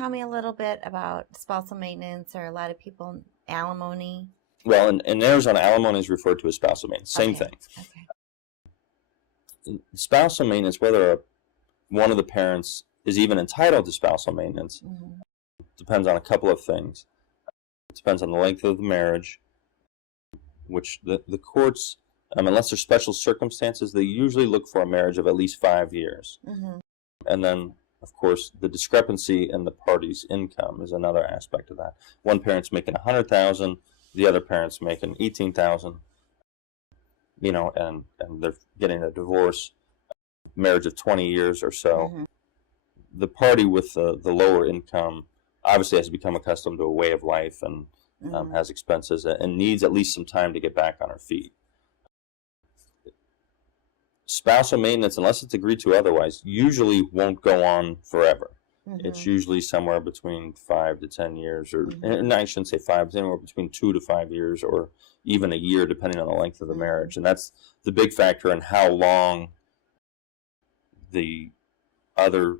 tell me a little bit about spousal maintenance, or a lot of people, alimony? Well, in Arizona, alimony is referred to as spousal maintenance. Same thing. Okay. Spousal maintenance, whether one of the parents is even entitled to spousal maintenance, depends on a couple of things. It depends on the length of the marriage, which the courts, unless there's special circumstances, they usually look for a marriage of at least 5 years. And then, of course, the discrepancy in the party's income is another aspect of that. One parent's making $100,000, the other parent's making $18,000, and they're getting a divorce, marriage of 20 years or so. The party with the lower income obviously has become accustomed to a way of life and has expenses and needs at least some time to get back on her feet. Spousal maintenance, unless it's agreed to otherwise, usually won't go on forever. It's usually somewhere between 5 to 10 years, or and I shouldn't say 5, but anywhere between 2 to 5 years, or even a year, depending on the length of the marriage. And that's the big factor in how long the other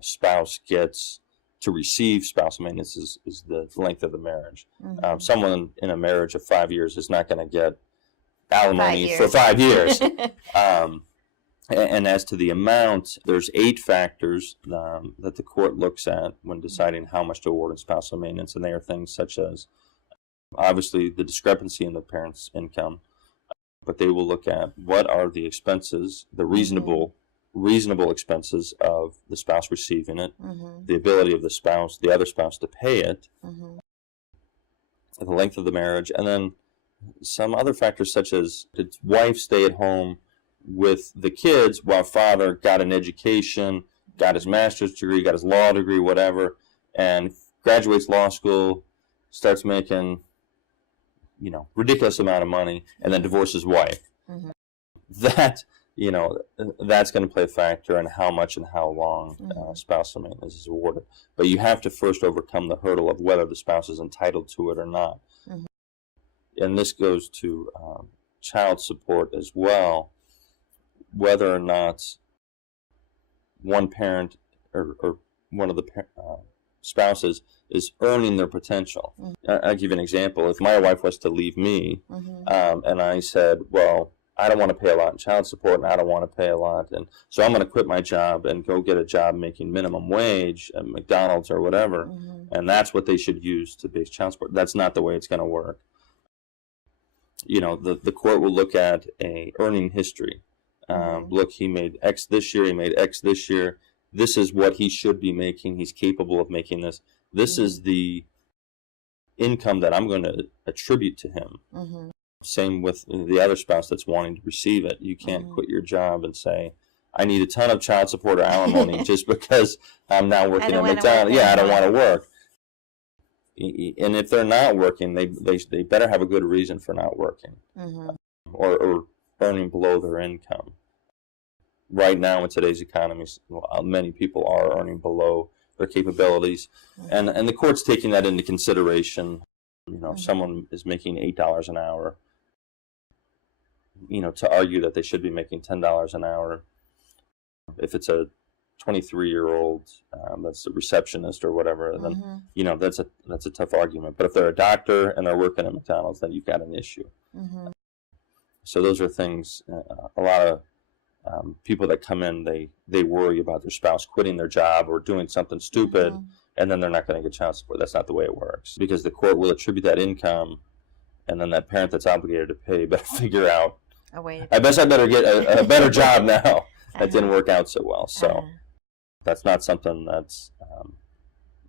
spouse gets to receive spousal maintenance is the length of the marriage. Someone in a marriage of 5 years is not going to get alimony for 5 years. And as to the amount, there's 8 factors that the court looks at when deciding how much to award in spousal maintenance, and they are things such as, obviously, the discrepancy in the parent's income, but they will look at what are the expenses, the reasonable expenses of the spouse receiving it, the ability of the other spouse to pay it, the length of the marriage, and then some other factors such as, did wife stay at home with the kids while father got an education, got his master's degree, got his law degree, whatever, and graduates law school, starts making, ridiculous amount of money, and then divorces wife. That, that's going to play a factor in how much and how long spousal maintenance is awarded. But you have to first overcome the hurdle of whether the spouse is entitled to it or not. And this goes to child support as well, whether or not one parent or one of the spouses is earning their potential. I'll give you an example. If my wife was to leave me, and I said, well, I don't want to pay a lot in child support, and I don't want to pay a lot, and so I'm going to quit my job and go get a job making minimum wage at McDonald's or whatever, and that's what they should use to base child support. That's not the way it's going to work. The court will look at a earning history. Look, he made X this year, he made X this year. This is what he should be making. He's capable of making this. This is the income that I'm going to attribute to him. Same with the other spouse that's wanting to receive it. You can't quit your job and say, I need a ton of child support or alimony just because I'm now working at McDonald's. Yeah, I don't want to work. And if they're not working, they better have a good reason for not working, or earning below their income. Right now in today's economy, many people are earning below their capabilities, and the court's taking that into consideration. If someone is making $8 an hour, to argue that they should be making $10 an hour. If it's a 23-year-old that's a receptionist or whatever, then that's a tough argument. But if they're a doctor and they're working at McDonald's, then you've got an issue. So those are things. A lot of people that come in, they worry about their spouse quitting their job or doing something stupid, and then they're not going to get child support. That's not the way it works, because the court will attribute that income, and then that parent that's obligated to pay better figure out, I guess I better get a better job now. That didn't work out so well. So that's not something that's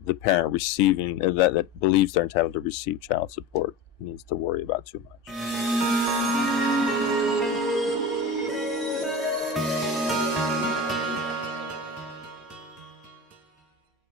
the parent receiving that believes they're entitled to receive child support needs to worry about too much.